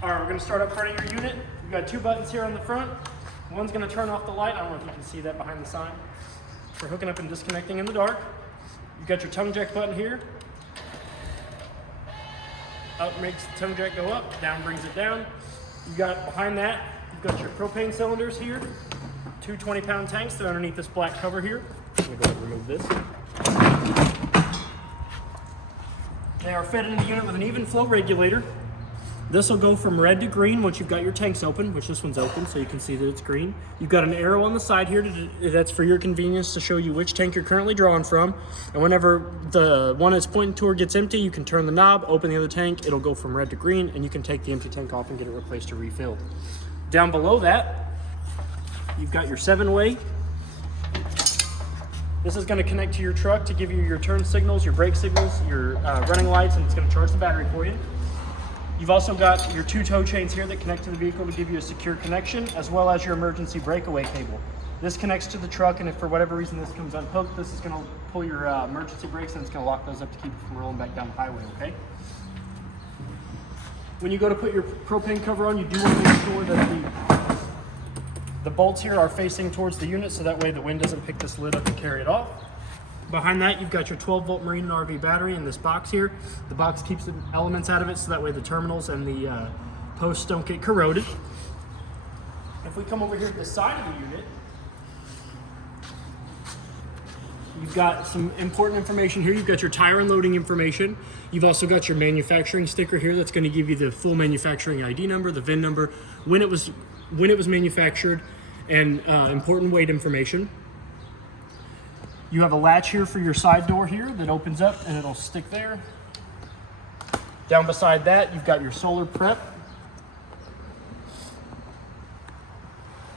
All right, we're gonna start up front of your unit. You've got two buttons here on the front. One's gonna turn off the light. I don't know if you can see that behind the sign. For hooking up and disconnecting in the dark. You've got your tongue jack button here. Up makes the tongue jack go up, down brings it down. You've got behind that, you've got your propane cylinders here. Two 20-pound tanks that are underneath this black cover here. I'm gonna go ahead and remove this. They are fed into the unit with an even flow regulator. This will go from red to green once you've got your tanks open, which this one's open so you can see that it's green. You've got an arrow on the side here, that's for your convenience to show you which tank you're currently drawing from. And whenever the one it's pointing toward gets empty, you can turn the knob, open the other tank, it'll go from red to green, and you can take the empty tank off and get it replaced or refilled. Down below that, you've got your 7-way. This is going to connect to your truck to give you your turn signals, your brake signals, your running lights, and it's going to charge the battery for you. You've also got your two tow chains here that connect to the vehicle to give you a secure connection, as well as your emergency breakaway cable. This connects to the truck, and if for whatever reason this comes unhooked, this is going to pull your emergency brakes, and it's going to lock those up to keep you from rolling back down the highway, okay? When you go to put your propane cover on, you do want to make sure that the bolts here are facing towards the unit, so that way the wind doesn't pick this lid up and carry it off. Behind that, you've got your 12-volt Marine and RV battery in this box here. The box keeps the elements out of it, so that way the terminals and the posts don't get corroded. If we come over here to the side of the unit, you've got some important information here. You've got your tire unloading information. You've also got your manufacturing sticker here that's going to give you the full manufacturing ID number, the VIN number, when it was manufactured, and important weight information. You have a latch here for your side door here that opens up and it'll stick there. Down beside that, you've got your solar prep.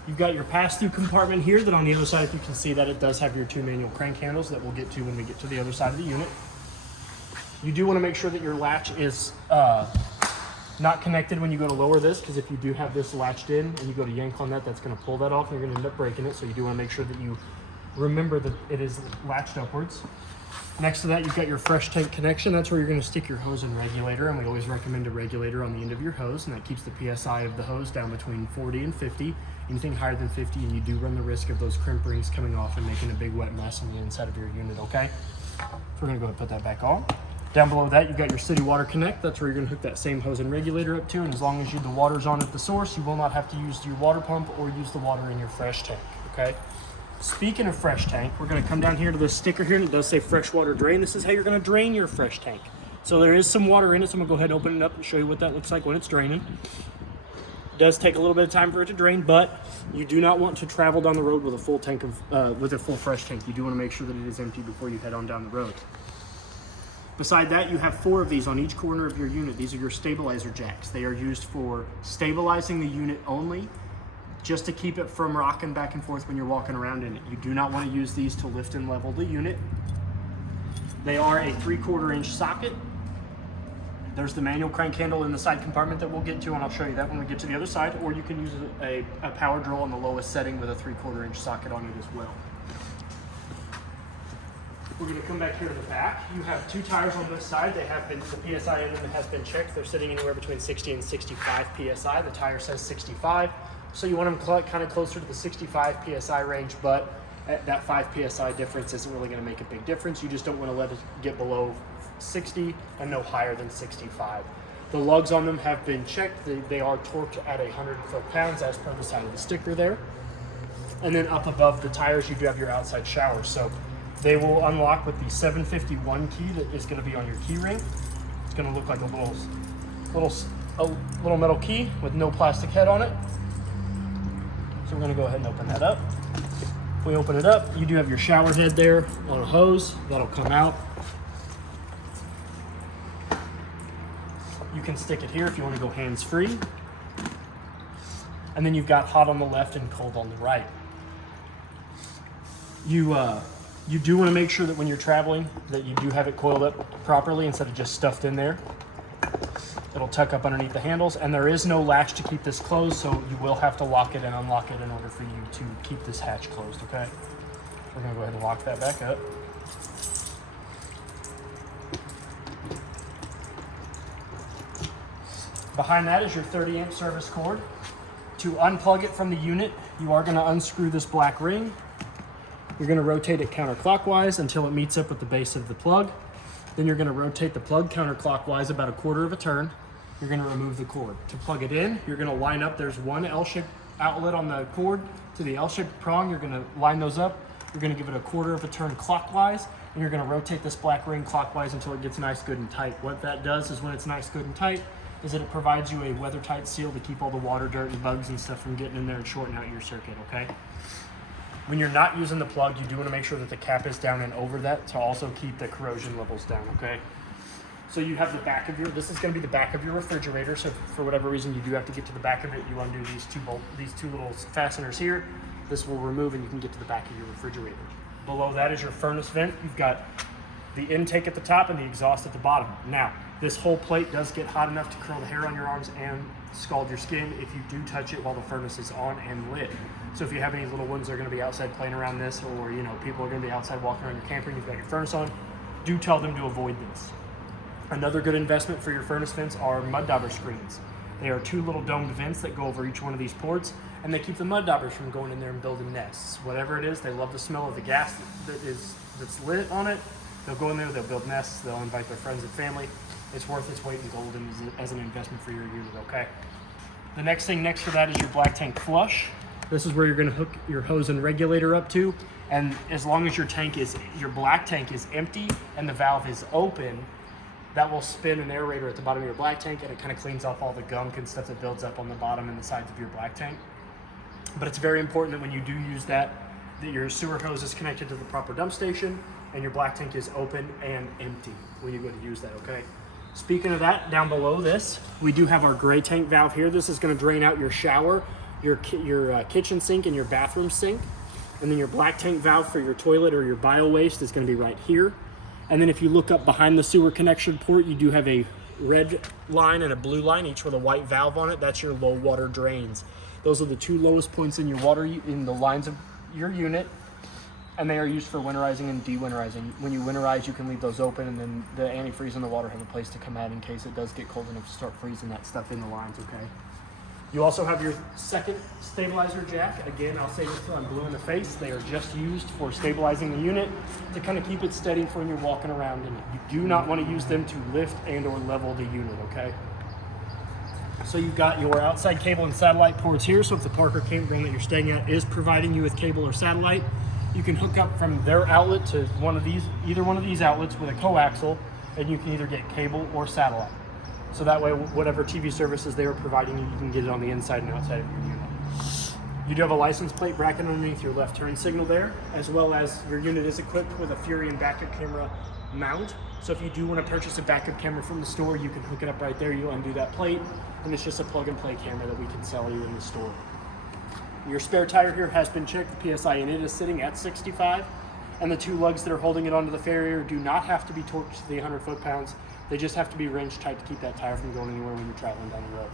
You've got your pass-through compartment here that on the other side, if you can see that, it does have your two manual crank handles that we'll get to when we get to the other side of the unit. You do want to make sure that your latch is not connected when you go to lower this, because if you do have this latched in and you go to yank on that, that's going to pull that off and you're going to end up breaking it. So you do want to make sure that you remember that it is latched upwards. Next to that, you've got your fresh tank connection. That's where you're going to stick your hose and regulator, and we always recommend a regulator on the end of your hose, and that keeps the PSI of the hose down between 40 and 50. Anything higher than 50, and you do run the risk of those crimp rings coming off and making a big wet mess on the inside of your unit, okay? So we're going to go ahead and put that back on. Down below that, you've got your City Water Connect. That's where you're going to hook that same hose and regulator up to, and as long as the water's on at the source, you will not have to use your water pump or use the water in your fresh tank, okay? Speaking of fresh tank, we're going to come down here to this sticker here, and it does say freshwater drain. This is how you're going to drain your fresh tank. So there is some water in it, so I'm going to go ahead and open it up and show you what that looks like when it's draining. It does take a little bit of time for it to drain, but you do not want to travel down the road with a full tank of with a full fresh tank. You do want to make sure that it is empty before you head on down the road. Beside that, you have 4 of these on each corner of your unit. These are your stabilizer jacks. They are used for stabilizing the unit only, just to keep it from rocking back and forth when you're walking around in it. You do not want to use these to lift and level the unit. They are a 3/4 inch socket. There's the manual crank handle in the side compartment that we'll get to, and I'll show you that when we get to the other side, or you can use a power drill on the lowest setting with a 3/4 inch socket on it as well. We're going to come back here to the back. You have 2 tires on this side. They have been, the PSI in them has been checked. They're sitting anywhere between 60 and 65 PSI. The tire says 65. So you want them kind of closer to the 65 PSI range, but that 5 PSI difference isn't really going to make a big difference. You just don't want to let it get below 60 and no higher than 65. The lugs on them have been checked. They are torqued at 100 foot-pounds as per the side of the sticker there. And then up above the tires, you do have your outside showers. So they will unlock with the 751 key that is going to be on your key ring. It's going to look like a little metal key with no plastic head on it. So we're going to go ahead and open that up. If we open it up, you do have your shower head there on a hose. That'll come out. You can stick it here if you want to go hands-free. And then you've got hot on the left and cold on the right. You do want to make sure that when you're traveling that you do have it coiled up properly instead of just stuffed in there. It'll tuck up underneath the handles, and there is no latch to keep this closed, so you will have to lock it and unlock it in order for you to keep this hatch closed, okay? We're going to go ahead and lock that back up. Behind that is your 30 amp service cord. To unplug it from the unit, you are going to unscrew this black ring. You're going to rotate it counterclockwise until it meets up with the base of the plug. Then you're going to rotate the plug counterclockwise about a quarter of a turn. You're going to remove the cord. To plug it in, you're going to line up, there's one L-shaped outlet on the cord to the L-shaped prong. You're going to line those up. You're going to give it a quarter of a turn clockwise, and you're going to rotate this black ring clockwise until it gets nice, good, and tight. What that does is when it's nice, good, and tight, is that it provides you a weather-tight seal to keep all the water, dirt, and bugs and stuff from getting in there and shorting out your circuit, okay? When you're not using the plug, you do want to make sure that the cap is down and over that to also keep the corrosion levels down, okay? So you have the back of this is going to be the back of your refrigerator, so for whatever reason you do have to get to the back of it, you undo these two little fasteners here. This will remove and you can get to the back of your refrigerator. Below that is your furnace vent. You've got the intake at the top and the exhaust at the bottom. Now, this whole plate does get hot enough to curl the hair on your arms and scald your skin if you do touch it while the furnace is on and lit. So if you have any little ones that are going to be outside playing around this, or people are going to be outside walking around your camper and you've got your furnace on, do tell them to avoid this. Another good investment for your furnace vents are mud dauber screens. They are two little domed vents that go over each one of these ports, and they keep the mud daubers from going in there and building nests. Whatever it is, they love the smell of the gas that's lit on it. They'll go in there, they'll build nests, they'll invite their friends and family. It's worth its weight in gold as an investment for your unit, okay? The next thing next to that is your black tank flush. This is where you're gonna hook your hose and regulator up to, and as long as your black tank is empty and the valve is open, that will spin an aerator at the bottom of your black tank, and it kind of cleans off all the gunk and stuff that builds up on the bottom and the sides of your black tank. But it's very important that when you do use that your sewer hose is connected to the proper dump station and your black tank is open and empty when you go to use that, okay? Speaking of that, down below this, we do have our gray tank valve here. This is going to drain out your shower, your kitchen sink, and your bathroom sink. And then your black tank valve for your toilet or your bio waste is going to be right here. And then if you look up behind the sewer connection port, you do have a red line and a blue line, each with a white valve on it. That's your low water drains. Those are the two lowest points in your water, in the lines of your unit, and they are used for winterizing and de-winterizing. When you winterize, you can leave those open, and then the antifreeze and the water have a place to come out in case it does get cold enough to start freezing that stuff in the lines, okay? You also have your second stabilizer jack. Again, I'll say this till I'm blue in the face. They are just used for stabilizing the unit to kind of keep it steady for when you're walking around in it. You do not want to use them to lift and or level the unit, okay? So you've got your outside cable and satellite ports here. So if the Parker campground that you're staying at is providing you with cable or satellite, you can hook up from their outlet to either one of these outlets with a coaxial, and you can either get cable or satellite. So that way, whatever TV services they are providing you, you can get it on the inside and outside of your unit. You do have a license plate bracket underneath your left turn signal there, as well as your unit is equipped with a Furion backup camera mount. So if you do want to purchase a backup camera from the store, you can hook it up right there. You undo that plate, and it's just a plug and play camera that we can sell you in the store. Your spare tire here has been checked. The PSI in it is sitting at 65, and the two lugs that are holding it onto the farrier do not have to be torqued to the 100 foot-pounds. They just have to be wrenched tight to keep that tire from going anywhere when you're traveling down the road.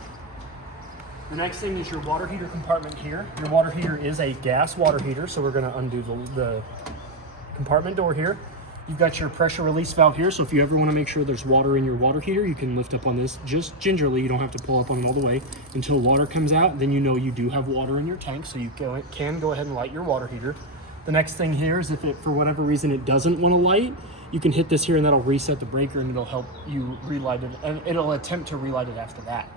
The next thing is your water heater compartment here. Your water heater is a gas water heater, so we're going to undo the compartment door here. You've got your pressure release valve here, so if you ever want to make sure there's water in your water heater, you can lift up on this just gingerly. You don't have to pull up on it all the way until water comes out. Then you know you do have water in your tank, so you can go ahead and light your water heater. The next thing here is if it, for whatever reason, it doesn't want to light, you can hit this here and that'll reset the breaker and it'll help you relight it, and it'll attempt to relight it after that.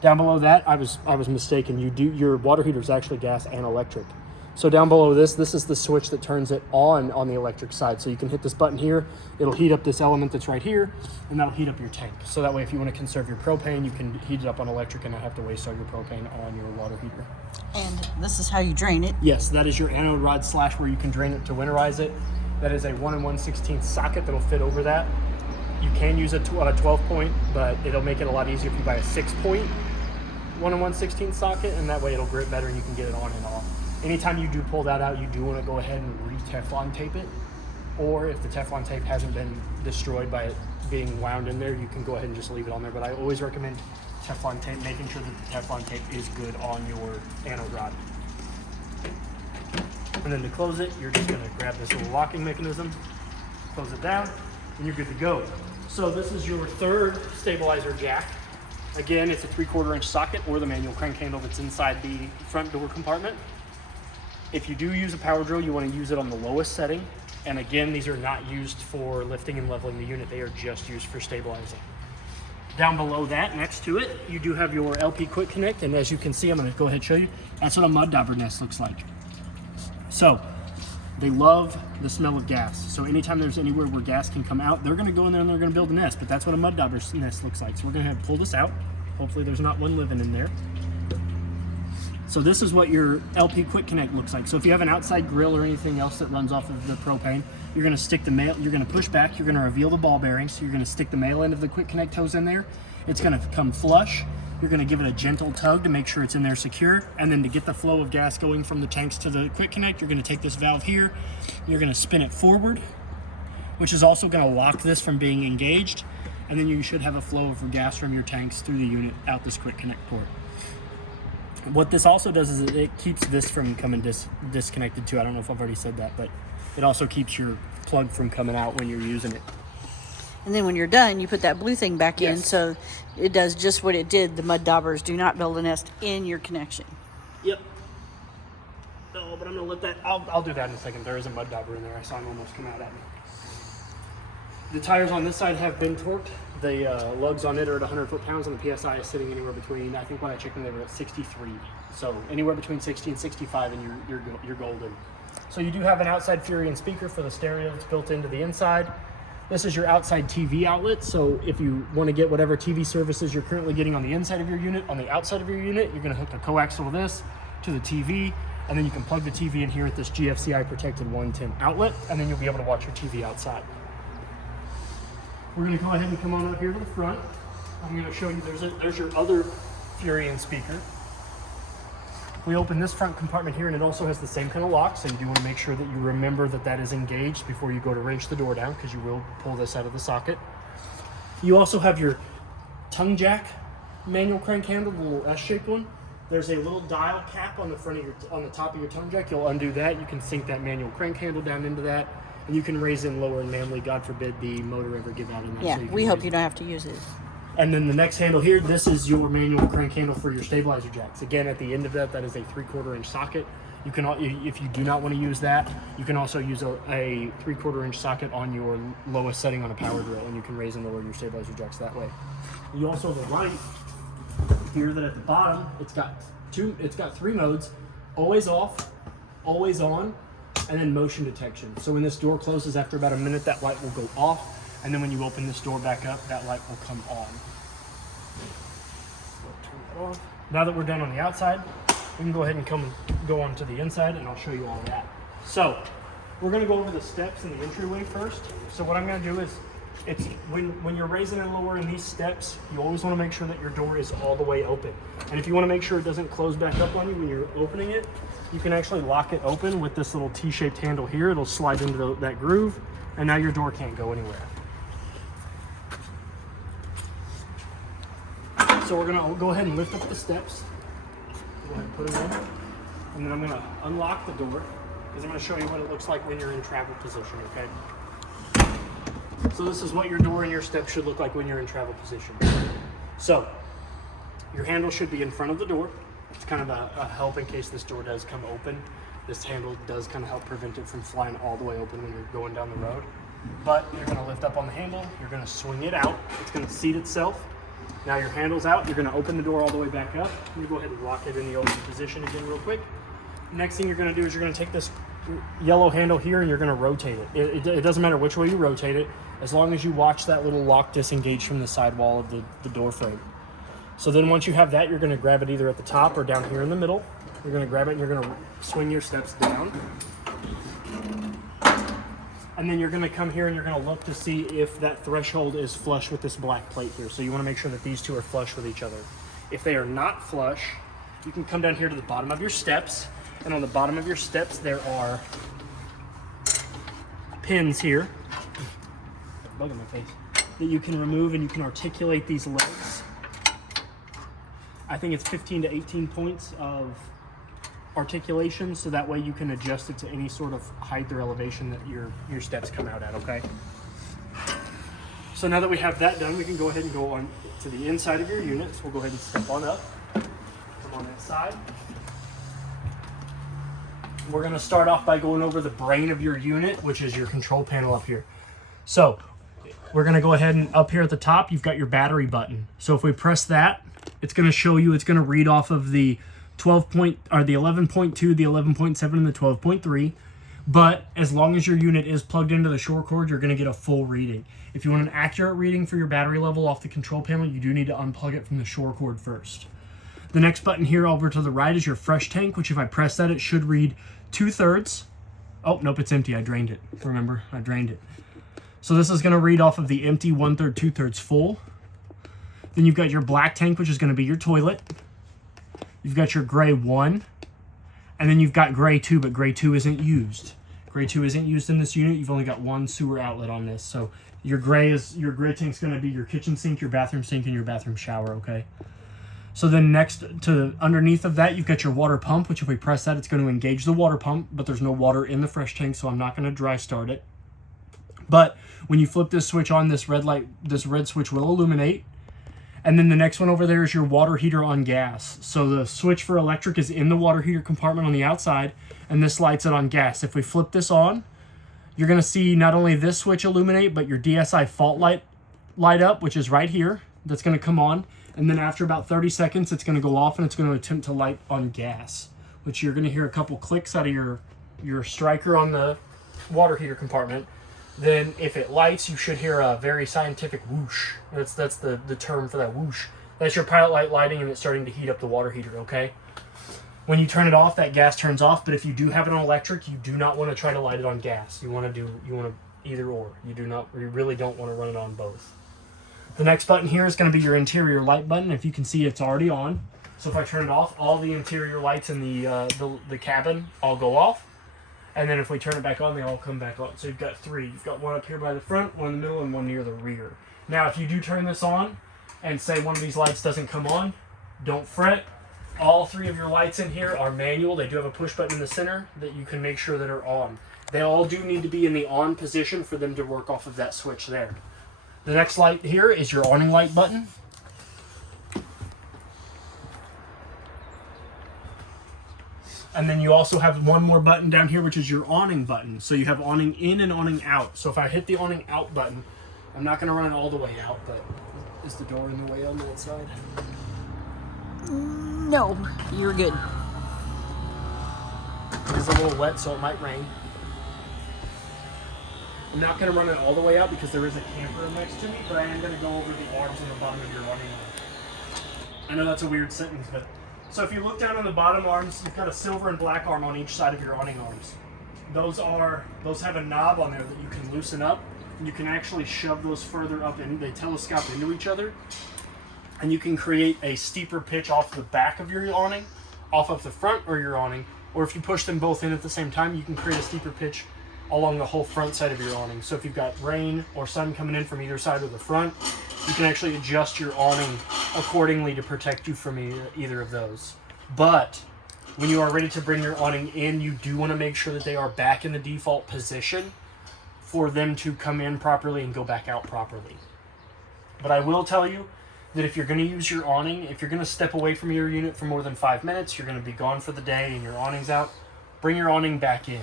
Down below that, I was mistaken. Your water heater is actually gas and electric. So down below this is the switch that turns it on the electric side. So you can hit this button here, it'll heat up this element that's right here, and that'll heat up your tank. So that way if you want to conserve your propane, you can heat it up on electric and not have to waste all your propane on your water heater. And this is how you drain it. Yes, that is your anode rod slash where you can drain it to winterize it. That is a 1 1/16 socket that'll fit over that. You can use a 12 point, but it'll make it a lot easier if you buy a 6 point 1 1/16 socket, and that way it'll grip better and you can get it on and off. Anytime you do pull that out, you do want to go ahead and re-Teflon tape it, or if the Teflon tape hasn't been destroyed by it being wound in there, you can go ahead and just leave it on there. But I always recommend Teflon tape, making sure that the Teflon tape is good on your anode rod. And then to close it, you're just going to grab this little locking mechanism, close it down, and you're good to go. So this is your third stabilizer jack. Again, it's a 3/4 inch socket or the manual crank handle that's inside the front door compartment. If you do use a power drill, you want to use it on the lowest setting. And again, these are not used for lifting and leveling the unit. They are just used for stabilizing. Down below that, next to it, you do have your LP Quick Connect. And as you can see, I'm going to go ahead and show you. That's what a mud dauber nest looks like. So they love the smell of gas. So anytime there's anywhere where gas can come out, they're going to go in there and they're going to build a nest. But that's what a mud dauber nest looks like. So we're going to have to pull this out. Hopefully there's not one living in there. So this is what your LP Quick Connect looks like. So if you have an outside grill or anything else that runs off of the propane, you're going to stick the male, you're going to push back, you're going to reveal the ball bearings. So you're going to stick the male end of the Quick Connect hose in there. It's going to come flush. You're going to give it a gentle tug to make sure it's in there secure. And then to get the flow of gas going from the tanks to the Quick Connect, you're going to take this valve here. You're going to spin it forward, which is also going to lock this from being engaged. And then you should have a flow of gas from your tanks through the unit out this Quick Connect port. What this also does is it keeps this from coming disconnected too. I don't know if I've already said that, but it also keeps your plug from coming out when you're using it. And then when you're done, you put that blue thing back in, Yes. so it does just what it did. The mud daubers do not build a nest in your connection. Yep. No, but I'm gonna let that, I'll do that in a second. There is a mud dauber in there. I saw him almost come out at me. The tires on this side have been torqued. The lugs on it are at 100 foot-pounds, and the PSI is sitting anywhere between, I think when I checked them, they were at 63. So anywhere between 60 and 65, and you're golden. So you do have an outside Furion speaker for the stereo that's built into the inside. This is your outside TV outlet. So if you want to get whatever TV services you're currently getting on the inside of your unit, on the outside of your unit, you're going to hook a coaxial of this to the TV, and then you can plug the TV in here at this GFCI protected 110 outlet, and then you'll be able to watch your TV outside. We're going to go ahead and come on up here to the front. I'm going to show you, there's your other Furion speaker. We open this front compartment here, and it also has the same kind of lock, so you do want to make sure that you remember that that is engaged before you go to wrench the door down, because you will pull this out of the socket. You also have your tongue jack manual crank handle, the little S-shaped one. There's a little dial cap on the front of on the top of your tongue jack. You'll undo that. You can sink that manual crank handle down into that. And you can raise in, lower, and manually, God forbid the motor ever give out in that. Yeah, so we hope you don't have to use it. And then the next handle here, this is your manual crank handle for your stabilizer jacks. Again, at the end of that, that is a 3/4 inch socket. You can, if you do not want to use that, you can also use a 3/4 inch socket on your lowest setting on a power drill, and you can raise and lower your stabilizer jacks that way. You also have the right here that at the bottom, it's got 3 modes: always off, always on, and then motion detection. So when this door closes after about a minute, that light will go off, and then when you open this door back up, that light will come on. Turn that off. Now that we're done on the outside, we can go ahead and go on to the inside, and I'll show you all that. So we're going to go over the steps and the entryway first. So what I'm going to do is, it's when you're raising and lowering these steps, you always want to make sure that your door is all the way open. And if you want to make sure it doesn't close back up on you when you're opening it, you can actually lock it open with this little T-shaped handle here. It'll slide into that groove, and now your door can't go anywhere. So we're gonna go ahead and lift up the steps. Go ahead and put them in. And then I'm gonna unlock the door, because I'm gonna show you what it looks like when you're in travel position, okay? So this is what your door and your steps should look like when you're in travel position. So your handle should be in front of the door. It's kind of a help in case this door does come open. This handle does kind of help prevent it from flying all the way open when you're going down the road. But you're gonna lift up on the handle, you're gonna swing it out, it's gonna seat itself. Now your handle's out, you're gonna open the door all the way back up. Let me go ahead and lock it in the open position again real quick. Next thing you're gonna do is you're gonna take this yellow handle here and you're gonna rotate it. It doesn't matter which way you rotate it, as long as you watch that little lock disengage from the sidewall of the door frame. So then once you have that, you're gonna grab it either at the top or down here in the middle. You're gonna grab it and you're gonna swing your steps down. And then you're gonna come here and you're gonna look to see if that threshold is flush with this black plate here. So you wanna make sure that these two are flush with each other. If they are not flush, you can come down here to the bottom of your steps, and on the bottom of your steps there are pins here, bug in my face, that you can remove, and you can articulate these legs. I think it's 15 to 18 points of articulation, so that way you can adjust it to any sort of height or elevation that your steps come out at, okay? So now that we have that done, we can go ahead and go on to the inside of your unit. So we'll go ahead and step on up. Come on inside. We're going to start off by going over the brain of your unit, which is your control panel up here. So we're going to go ahead and up here at the top, you've got your battery button. So if we press that, it's going to show you, it's going to read off of the 11.2, the 11.7, and the 12.3. But as long as your unit is plugged into the shore cord, you're going to get a full reading. If you want an accurate reading for your battery level off the control panel, you do need to unplug it from the shore cord first. The next button here over to the right is your fresh tank, which if I press that, it should read 2/3. Oh, nope, it's empty. I drained it. Remember, I drained it. So this is going to read off of the empty 1/3, 2/3 full. Then you've got your black tank, which is going to be your toilet. You've got your gray 1. And then you've got gray 2, but gray 2 isn't used. Gray 2 isn't used in this unit. You've only got one sewer outlet on this. So your gray tank's going to be your kitchen sink, your bathroom sink, and your bathroom shower, okay? So then next to underneath of that, you've got your water pump, which if we press that, it's going to engage the water pump, but there's no water in the fresh tank, so I'm not going to dry start it. But when you flip this switch on, this red switch will illuminate. And then the next one over there is your water heater on gas. So the switch for electric is in the water heater compartment on the outside, and this lights it on gas. If we flip this on, you're going to see not only this switch illuminate, but your DSI fault light up, which is right here. That's going to come on. And then after about 30 seconds, it's going to go off, and it's going to attempt to light on gas, which you're going to hear a couple clicks out of your striker on the water heater compartment. Then if it lights, you should hear a very scientific whoosh. That's the term for that whoosh. That's your pilot light lighting, and it's starting to heat up the water heater, okay? When you turn it off, that gas turns off, but if you do have it on electric, you do not want to try to light it on gas. You want to either or. You really don't want to run it on both. The next button here is going to be your interior light button. If you can see, it's already on. So if I turn it off, all the interior lights in the cabin all go off. And then if we turn it back on, they all come back on. So you've got 3. You've got one up here by the front, one in the middle, and one near the rear. Now, if you do turn this on and say one of these lights doesn't come on, don't fret. All 3 of your lights in here are manual. They do have a push button in the center that you can make sure that are on. They all do need to be in the on position for them to work off of that switch there. The next light here is your awning light button. And then you also have one more button down here, which is your awning button. So you have awning in and awning out. So if I hit the awning out button, I'm not going to run it all the way out, but is the door in the way on that side? No, you're good. It's a little wet, so it might rain. I'm not going to run it all the way out because there is a camper next to me, but I am going to go over the arms on the bottom of your awning. I know that's a weird sentence, but... So if you look down on the bottom arms, you've got a silver and black arm on each side of your awning arms. Those have a knob on there that you can loosen up, and you can actually shove those further up, and they telescope into each other. And you can create a steeper pitch off the back of your awning, off of the front or your awning, or if you push them both in at the same time, you can create a steeper pitch along the whole front side of your awning. So if you've got rain or sun coming in from either side of the front, you can actually adjust your awning accordingly to protect you from either of those. But when you are ready to bring your awning in, you do want to make sure that they are back in the default position for them to come in properly and go back out properly. But I will tell you that if you're going to use your awning, if you're going to step away from your unit for more than 5 minutes, you're going to be gone for the day and your awning's out, bring your awning back in.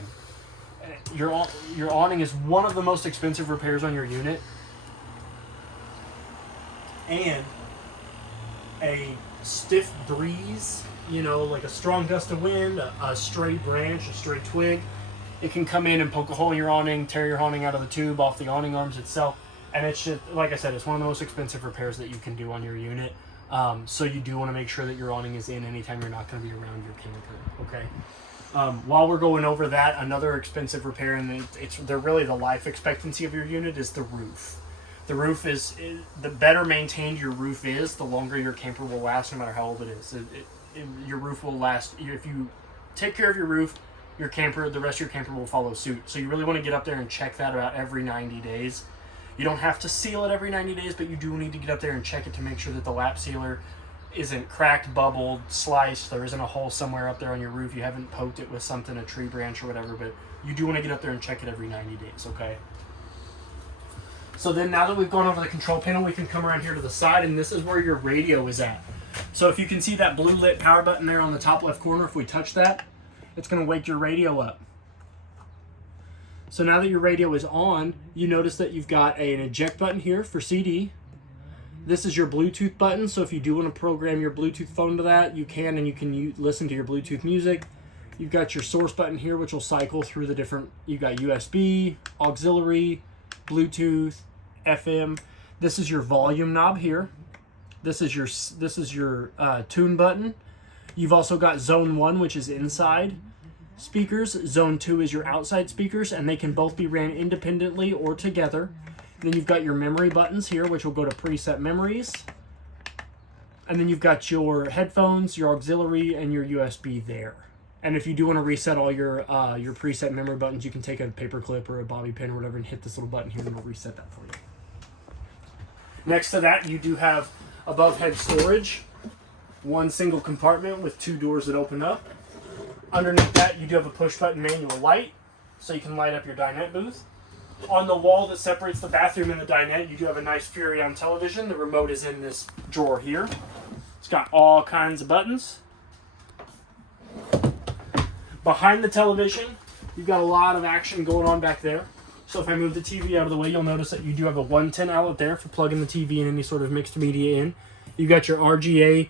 Your awning is one of the most expensive repairs on your unit. And a stiff breeze, like a strong gust of wind, a stray branch, a stray twig, it can come in and poke a hole in your awning, tear your awning out of the tube off the awning arms itself. And it's just, like I said, it's one of the most expensive repairs that you can do on your unit. So you do want to make sure that your awning is in anytime you're not going to be around your camper, okay? While we're going over that, another expensive repair, and they're really the life expectancy of your unit, is the roof. The roof is the better maintained your roof is, the longer your camper will last, no matter how old it is. Your roof will last. If you take care of your roof, the rest of your camper will follow suit. So you really want to get up there and check that about every 90 days. You don't have to seal it every 90 days, but you do need to get up there and check it to make sure that the lap sealer isn't cracked, bubbled, sliced. There isn't a hole somewhere up there on your roof. You haven't poked it with something, a tree branch or whatever, but you do want to get up there and check it every 90 days, okay? So then now that we've gone over the control panel, we can come around here to the side, and this is where your radio is at. So if you can see that blue lit power button there on the top left corner, if we touch that, it's going to wake your radio up. So now that your radio is on, you notice that you've got an eject button here for CD. This is your Bluetooth button, so if you do want to program your Bluetooth phone to that, you can, and you can listen to your Bluetooth music. You've got your source button here, which will cycle through the different, you've got USB, auxiliary, Bluetooth, FM. This is your volume knob here. This is your tune button. You've also got zone 1, which is inside speakers. Zone 2 is your outside speakers, and they can both be ran independently or together. Then you've got your memory buttons here, which will go to preset memories. And then you've got your headphones, your auxiliary, and your USB there. And if you do want to reset all your preset memory buttons, you can take a paper clip or a bobby pin or whatever and hit this little button here, and it'll reset that for you. Next to that, you do have above head storage, one single compartment with 2 doors that open up. Underneath that, you do have a push button manual light, so you can light up your dinette booth. On the wall that separates the bathroom and the dinette, you do have a nice Furrion television. The remote is in this drawer here. It's got all kinds of buttons. Behind the television, you've got a lot of action going on back there. So if I move the TV out of the way, you'll notice that you do have a 110 outlet there for plugging the TV and any sort of mixed media in. You've got your RGA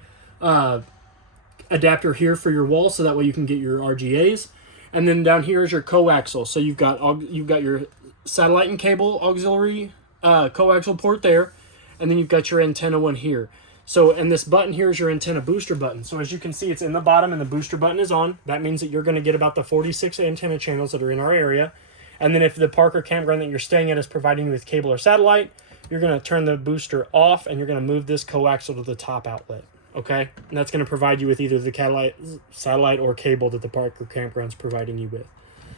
adapter here for your wall, so that way you can get your RGAs. And then down here is your coaxial. So you've got your satellite and cable auxiliary coaxial port there, and then you've got your antenna one here. So, and this button here is your antenna booster button. So as you can see, it's in the bottom and the booster button is on. That means that you're going to get about the 46 antenna channels that are in our area. And then if the park or campground that you're staying at is providing you with cable or satellite, you're going to turn the booster off and you're going to move this coaxial to the top outlet. Okay? And that's going to provide you with either the satellite or cable that the park or campground is providing you with.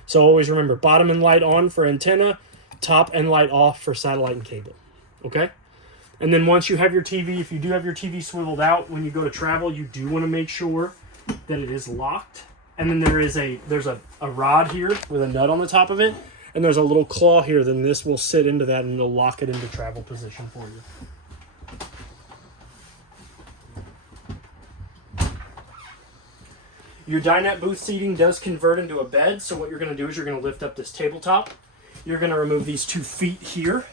So always remember, bottom and light on for antenna, top and light off for satellite and cable. Okay? And then once you have your TV, if you do have your TV swiveled out, when you go to travel, you do want to make sure that it is locked. And then there's a rod here with a nut on the top of it, and there's a little claw here. Then this will sit into that and it'll lock it into travel position for you. Your dinette booth seating does convert into a bed, so what you're going to do is you're going to lift up this tabletop. You're going to remove these 2 feet here.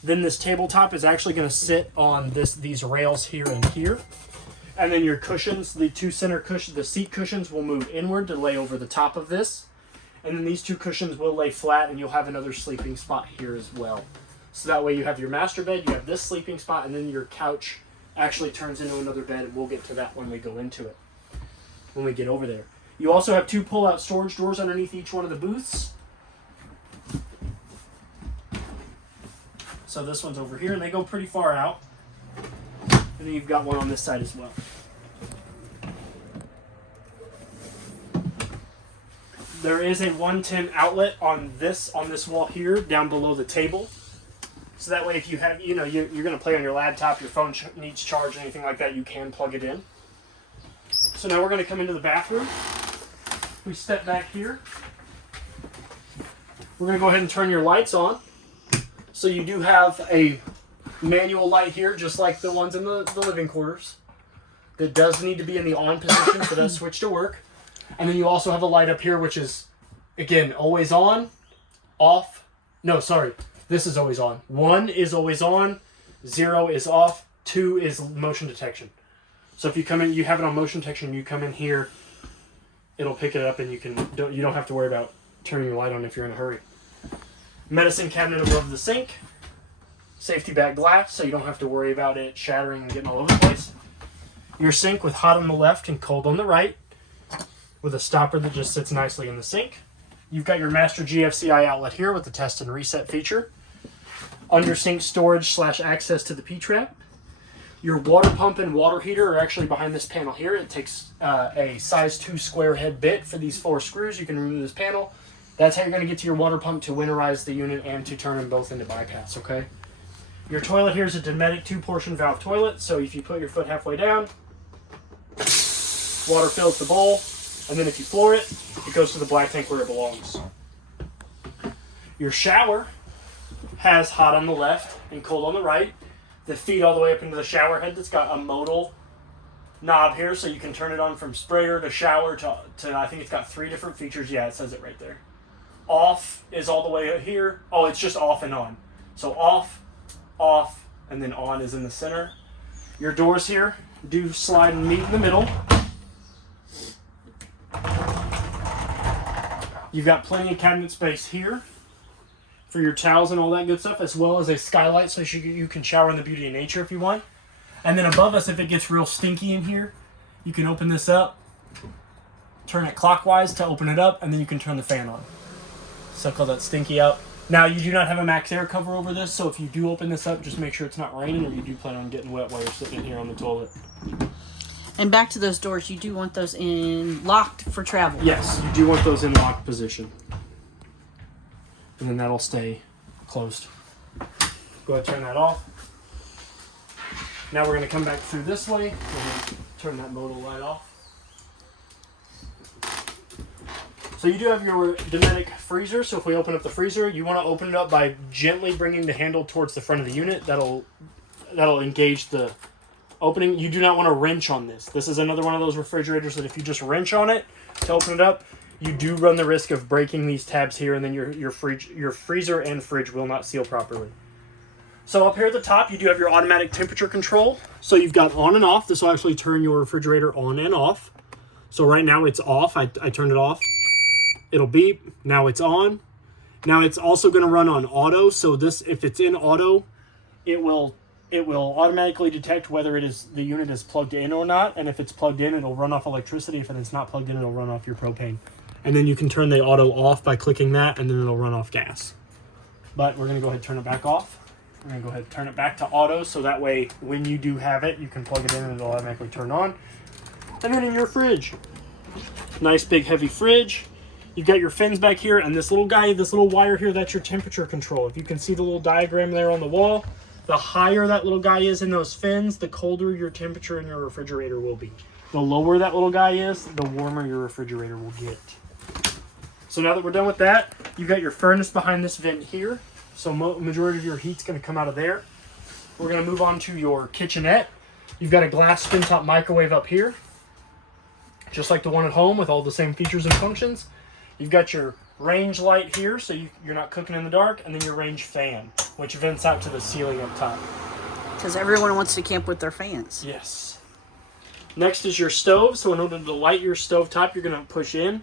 Then this tabletop is actually going to sit on these rails here and here. And then your cushions, the 2 center cushions, the seat cushions will move inward to lay over the top of this. And then these 2 cushions will lay flat, and you'll have another sleeping spot here as well. So that way you have your master bed, you have this sleeping spot, and then your couch actually turns into another bed, and we'll get to that when we go into it, when we get over there. You also have 2 pull-out storage doors underneath each one of the booths. So this one's over here, and they go pretty far out. And then you've got one on this side as well. There is a 110 outlet on this wall here, down below the table. So that way, if you have, you're going to play on your laptop, your phone needs charge, anything like that, you can plug it in. So now we're going to come into the bathroom. We step back here. We're going to go ahead and turn your lights on. So you do have a manual light here, just like the ones in the living quarters. That does need to be in the on position for that switch to work. And then you also have a light up here, which is, again, always on, off. No, sorry. This is always on. 1 is always on. 0 is off. 2 is motion detection. So if you come in, you have it on motion detection, you come in here, it'll pick it up, and you don't have to worry about turning your light on if you're in a hurry. Medicine cabinet above the sink. Safety back glass, so you don't have to worry about it shattering and getting all over the place. Your sink with hot on the left and cold on the right, with a stopper that just sits nicely in the sink. You've got your master GFCI outlet here with the test and reset feature. Under sink storage / access to the P-trap. Your water pump and water heater are actually behind this panel here. It takes a size 2 square head bit for these 4 screws. You can remove this panel. That's how you're going to get to your water pump to winterize the unit and to turn them both into bypass, okay? Your toilet here is a Dometic 2-portion valve toilet, so if you put your foot halfway down, water fills the bowl, and then if you floor it, it goes to the black tank where it belongs. Your shower has hot on the left and cold on the right. The feed all the way up into the shower head that's got a modal knob here, so you can turn it on from sprayer to shower to I think it's got 3 different features. Yeah, it says it right there. Off is all the way here. Oh, it's just off and on. So off, off, and then on is in the center. Your doors here do slide and meet in the middle. You've got plenty of cabinet space here for your towels and all that good stuff, as well as a skylight so you can shower in the beauty of nature if you want. And then above us, if it gets real stinky in here, you can open this up, turn it clockwise to open it up, and then you can turn the fan on. Suck all that stinky out. Now, you do not have a max air cover over this, so if you do open this up, just make sure it's not raining or you do plan on getting wet while you're sitting in here on the toilet. And back to those doors, you do want those in locked for travel. Yes, you do want those in locked position. And then that'll stay closed. Go ahead and turn that off. Now we're going to come back through this way. We're going to turn that modal light off. So you do have your Dometic freezer. So if we open up the freezer, you want to open it up by gently bringing the handle towards the front of the unit. That'll engage the opening. You do not want to wrench on this. This is another one of those refrigerators that if you just wrench on it to open it up, you do run the risk of breaking these tabs here, and then your freezer and fridge will not seal properly. So up here at the top, you do have your automatic temperature control. So you've got on and off. This will actually turn your refrigerator on and off. So right now it's off. I turned it off. It'll beep. Now it's on. Now it's also going to run on auto. So this, if it's in auto, it will automatically detect whether the unit is plugged in or not. And if it's plugged in, it'll run off electricity. If it's not plugged in, it'll run off your propane. And then you can turn the auto off by clicking that, and then it'll run off gas. But we're going to go ahead and turn it back off. We're going to go ahead and turn it back to auto, so that way when you do have it, you can plug it in and it'll automatically turn on. And then in your fridge, nice big heavy fridge. You've got your fins back here, and this little wire here, that's your temperature control. If you can see the little diagram there on the wall, the higher that little guy is in those fins, the colder your temperature in your refrigerator will be. The lower that little guy is, the warmer your refrigerator will get. So now that we're done with that, you've got your furnace behind this vent here. So majority of your heat's going to come out of there. We're going to move on to your kitchenette. You've got a glass spin top microwave up here, just like the one at home with all the same features and functions. You've got your range light here, so you're not cooking in the dark, and then your range fan, which vents out to the ceiling up top. Because everyone wants to camp with their fans. Yes. Next is your stove. So in order to light your stove top, you're going to push in.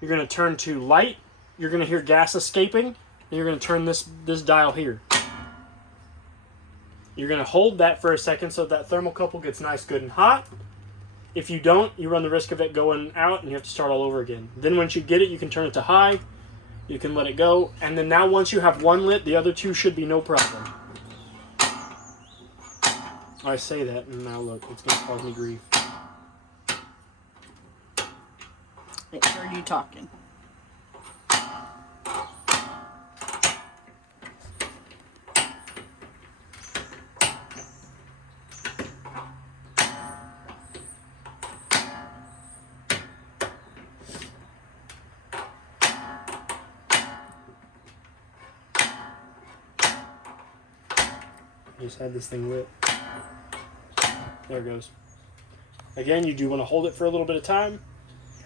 You're going to turn to light. You're going to hear gas escaping. And you're going to turn this dial here. You're going to hold that for a second so that thermocouple gets nice, good, and hot. If you don't, you run the risk of it going out and you have to start all over again. Then once you get it, you can turn it to high. You can let it go. And then now once you have one lit, the other two should be no problem. I say that, and now look, it's going to cause me grief. It heard you talking. Just had this thing lit. There it goes. Again, you do want to hold it for a little bit of time.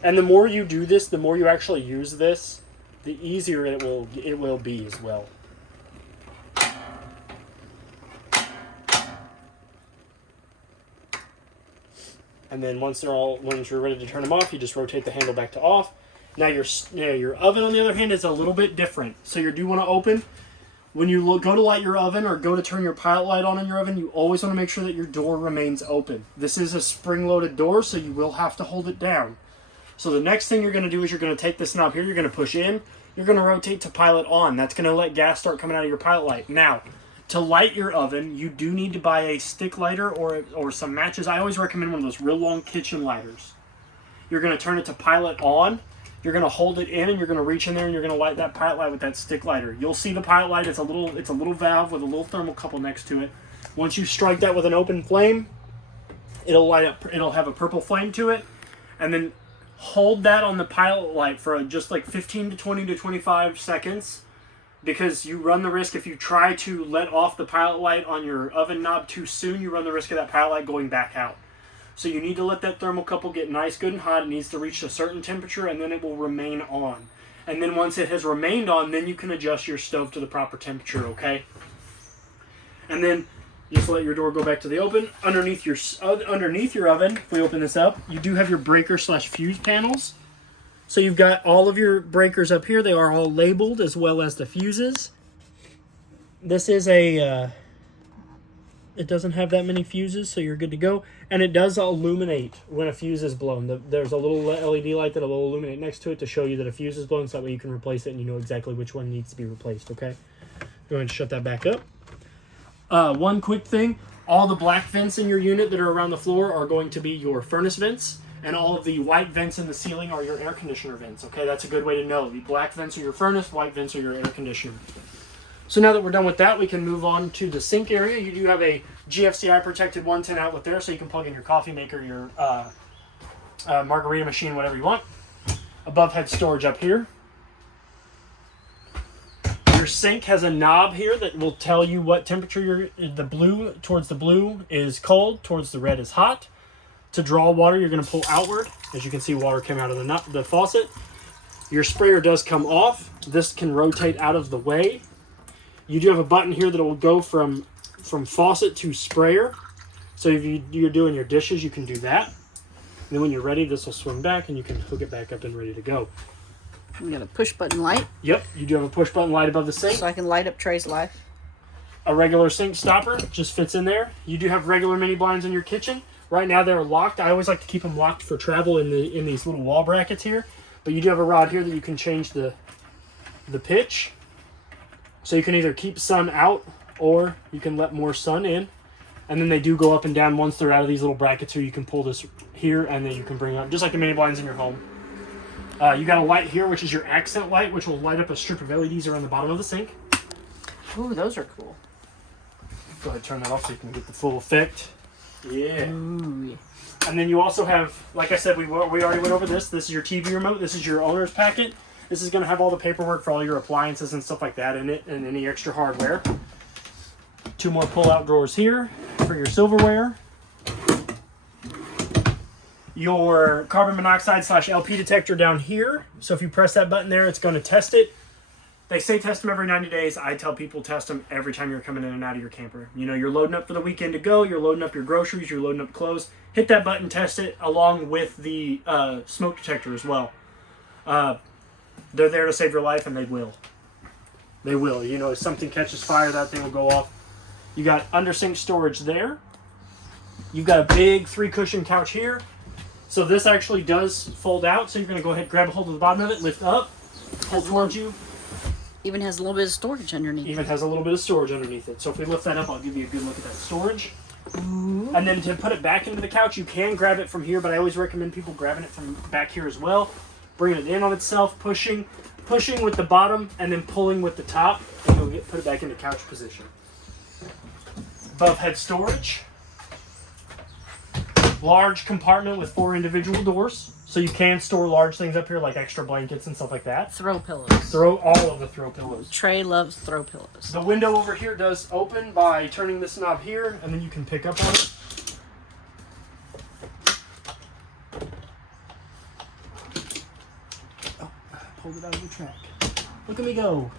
And the more you do this, the more you actually use this, the easier it will be as well. And then once you're ready to turn them off, you just rotate the handle back to off. Now your oven, on the other hand, is a little bit different. So you do want to open. When you go to light your oven or go to turn your pilot light on in your oven, you always want to make sure that your door remains open. This is a spring-loaded door, so you will have to hold it down. So the next thing you're going to do is you're going to take this knob here, you're going to push in, you're going to rotate to pilot on. That's going to let gas start coming out of your pilot light. Now, to light your oven, you do need to buy a stick lighter or some matches. I always recommend one of those real long kitchen lighters. You're going to turn it to pilot on. You're going to hold it in and you're going to reach in there and you're going to light that pilot light with that stick lighter. You'll see the pilot light. It's a little valve with a little thermocouple next to it. Once you strike that with an open flame, it'll light up. It'll have a purple flame to it. And then hold that on the pilot light for just like 15 to 20 to 25 seconds. because you run the risk if you try to let off the pilot light on your oven knob too soon, you run the risk of that pilot light going back out. So you need to let that thermocouple get nice, good, and hot. It needs to reach a certain temperature, and then it will remain on. And then once it has remained on, then you can adjust your stove to the proper temperature, okay? And then just let your door go back to the open. Underneath your oven, if we open this up, you do have your breaker/fuse panels. So you've got all of your breakers up here. They are all labeled, as well as the fuses. This is a... it doesn't have that many fuses, so you're good to go. And it does illuminate when a fuse is blown. There's a little LED light that will illuminate next to it to show you that a fuse is blown, so that way you can replace it and you know exactly which one needs to be replaced, okay? Go ahead and shut that back up. One quick thing, all the black vents in your unit that are around the floor are going to be your furnace vents, and all of the white vents in the ceiling are your air conditioner vents, okay? That's a good way to know. The black vents are your furnace, white vents are your air conditioner. So now that we're done with that, we can move on to the sink area. You do have a GFCI protected 110 outlet there, so you can plug in your coffee maker, your margarita machine, whatever you want. Above head storage up here. Your sink has a knob here that will tell you what temperature towards the blue is cold, towards the red is hot. To draw water, you're going to pull outward. As you can see, water came out of the faucet. Your sprayer does come off. This can rotate out of the way. You do have a button here that will go from faucet to sprayer. So if you're doing your dishes, you can do that. And then when you're ready, this will swing back and you can hook it back up and ready to go. We got a push button light. Yep, you do have a push button light above the sink. So I can light up Trey's life. A regular sink stopper just fits in there. You do have regular mini blinds in your kitchen. Right now they're locked. I always like to keep them locked for travel in these little wall brackets here. But you do have a rod here that you can change the pitch. So you can either keep sun out or you can let more sun in. And then they do go up and down once they're out of these little brackets here. You can pull this here and then you can bring up, just like the mini blinds in your home. You got a light here, which is your accent light, which will light up a strip of LEDs around the bottom of the sink. Ooh, those are cool. Go ahead and turn that off so you can get the full effect. Yeah. Ooh. And then you also have, like I said, we already went over this. This is your TV remote. This is your owner's packet. This is going to have all the paperwork for all your appliances and stuff like that in it, and any extra hardware. 2 more pull-out drawers here for your silverware. Your carbon monoxide/LP detector down here. So if you press that button there, it's going to test it. They say test them every 90 days. I tell people test them every time you're coming in and out of your camper. You know, you're loading up for the weekend to go. You're loading up your groceries. You're loading up clothes. Hit that button, test it, along with the smoke detector as well. They're there to save your life, and they will. They will. You know, if something catches fire, that thing will go off. You got under sink storage there. You've got a big 3-cushion couch here. So this actually does fold out. So you're going to go ahead and grab a hold of the bottom of it, lift up, hold towards you. Even has a little bit of storage underneath. Even has a little bit of storage underneath it. So if we lift that up, I'll give you a good look at that storage. Ooh. And then to put it back into the couch, you can grab it from here, but I always recommend people grabbing it from back here as well. Bringing it in on itself, pushing with the bottom, and then pulling with the top, and you'll put it back into couch position. Above head storage. Large compartment with 4 individual doors. So you can store large things up here, like extra blankets and stuff like that. Throw pillows. Throw all of the throw pillows. Trey loves throw pillows. The window over here does open by turning this knob here, and then you can pick up on it. Oh, pulled it out of the track. Look at me go.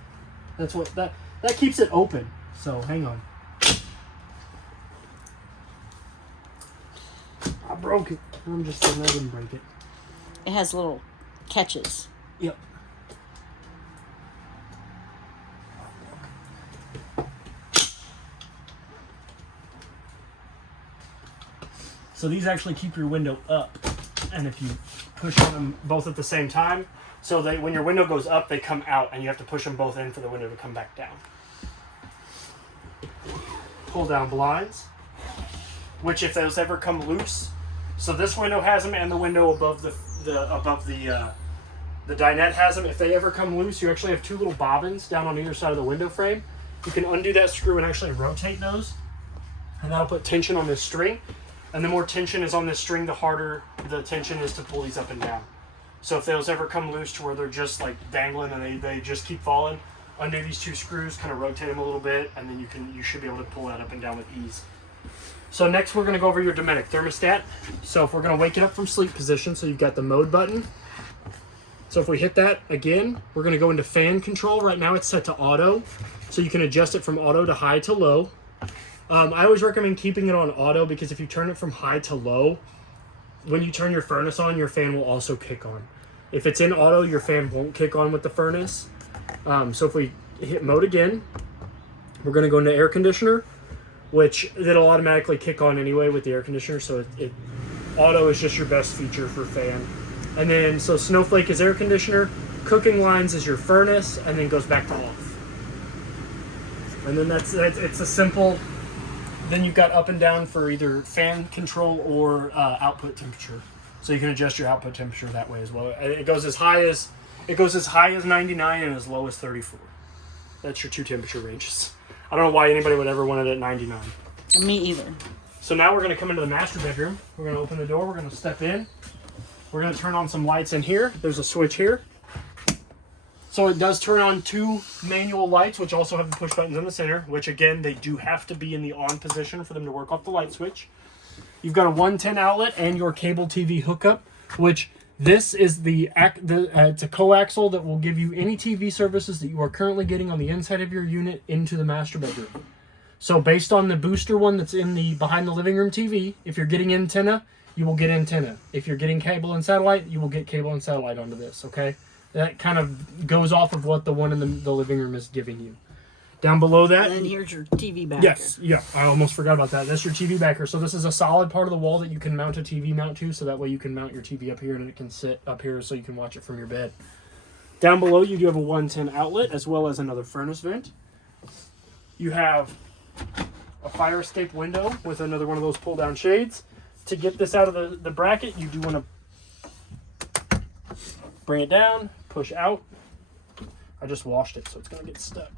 That's what that keeps it open. So hang on. I broke it. I'm just saying I didn't break it. It has little catches. Yep. So these actually keep your window up, and if you push on them both at the same time, so that when your window goes up, they come out, and you have to push them both in for the window to come back down. Pull down blinds, which if those ever come loose, so this window has them, and the window above the dinette has them. If they ever come loose, you actually have 2 little bobbins down on either side of the window frame. You can undo that screw and actually rotate those, and that'll put tension on this string. And the more tension is on this string, the harder the tension is to pull these up and down. So if those ever come loose to where they're just like dangling and they just keep falling, undo these 2 screws, kind of rotate them a little bit, and then you should be able to pull that up and down with ease. So next we're going to go over your Domestic thermostat. So if we're going to wake it up from sleep position, so you've got the mode button. So if we hit that again, we're going to go into fan control. Right now it's set to auto, so you can adjust it from auto to high to low. I always recommend keeping it on auto because if you turn it from high to low, when you turn your furnace on, your fan will also kick on. If it's in auto, your fan won't kick on with the furnace. So if we hit mode again, we're going to go into air conditioner, which it'll automatically kick on anyway with the air conditioner. So auto is just your best feature for fan. And then, so Snowflake is air conditioner, cooking lines is your furnace, and then goes back to off. And then it's a simple. Then you've got up and down for either fan control or output temperature. So you can adjust your output temperature that way as well. It goes as high as 99 and as low as 34. That's your 2 temperature ranges. I don't know why anybody would ever want it at 99. Me either. So now we're going to come into the master bedroom. We're going to open the door. We're going to step in. We're going to turn on some lights in here. There's a switch here. So it does turn on 2 manual lights, which also have the push buttons in the center, which again, they do have to be in the on position for them to work off the light switch. You've got a 110 outlet and your cable TV hookup, which this is it's a coaxial that will give you any TV services that you are currently getting on the inside of your unit into the master bedroom. So based on the booster one that's in the behind the living room TV, if you're getting antenna, you will get antenna. If you're getting cable and satellite, you will get cable and satellite onto this, okay? That kind of goes off of what the one in the living room is giving you. Down below that... And then here's your TV backer. Yes, yeah, I almost forgot about that. That's your TV backer. So this is a solid part of the wall that you can mount a TV mount to, so that way you can mount your TV up here and it can sit up here so you can watch it from your bed. Down below, you do have a 110 outlet as well as another furnace vent. You have a fire escape window with another one of those pull-down shades. To get this out of the bracket, you do want to bring it down, push out. I just washed it, so it's going to get stuck.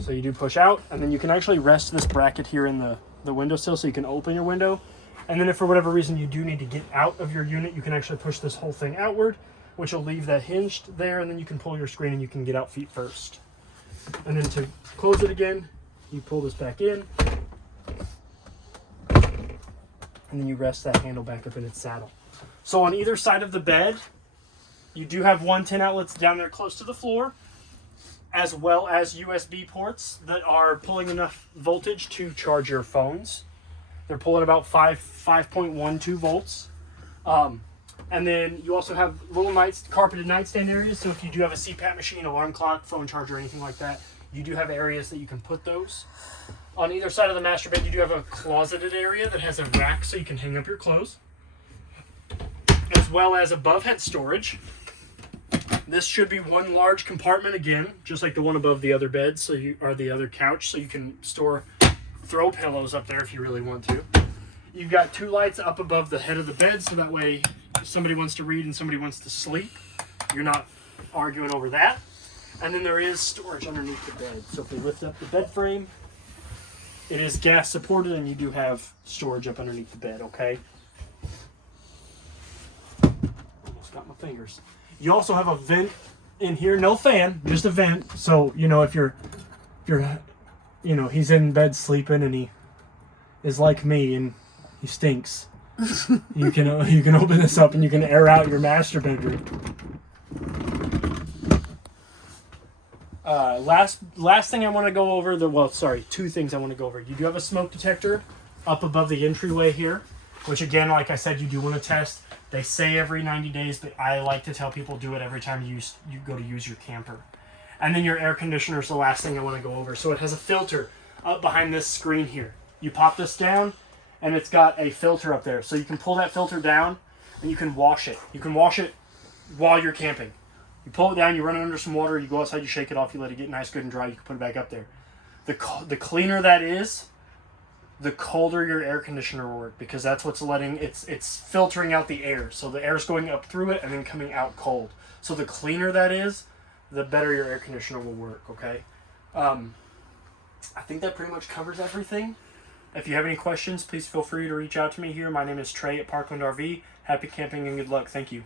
So you do push out, and then you can actually rest this bracket here in the windowsill so you can open your window. And then if for whatever reason you do need to get out of your unit, you can actually push this whole thing outward, which will leave that hinged there, and then you can pull your screen and you can get out feet first. And then to close it again, you pull this back in, and then you rest that handle back up in its saddle. So on either side of the bed, you do have 110 outlets down there close to the floor, as well as USB ports that are pulling enough voltage to charge your phones. They're pulling about 5.12 volts. And then you also have little carpeted nightstand areas. So if you do have a CPAP machine, alarm clock, phone charger, anything like that, you do have areas that you can put those. On either side of the master bed, you do have a closeted area that has a rack so you can hang up your clothes, as well as above head storage. This should be one large compartment again, just like the one above the other bed, or the other couch, so you can store throw pillows up there if you really want to. You've got 2 lights up above the head of the bed, so that way if somebody wants to read and somebody wants to sleep, you're not arguing over that. And then there is storage underneath the bed. So if we lift up the bed frame, it is gas supported, and you do have storage up underneath the bed, okay? Almost got my fingers. You also have a vent in here, no fan, just a vent. So, if you're, he's in bed sleeping and he is like me and he stinks. You can open this up and you can air out your master bedroom. Last thing I want to go over, 2 things I want to go over. You do have a smoke detector up above the entryway here, which again, like I said, you do want to test. They say every 90 days, but I like to tell people do it every time you go to use your camper. And then your air conditioner is the last thing I want to go over. So it has a filter up behind this screen here. You pop this down, and it's got a filter up there. So you can pull that filter down, and you can wash it. You can wash it while you're camping. You pull it down, you run it under some water, you go outside, you shake it off, you let it get nice, good, and dry, you can put it back up there. The cleaner that is, the colder your air conditioner will work, because that's what's it's filtering out the air. So the air's going up through it and then coming out cold. So the cleaner that is, the better your air conditioner will work, okay? I think that pretty much covers everything. If you have any questions, please feel free to reach out to me here. My name is Trey at Parkland RV. Happy camping and good luck. Thank you.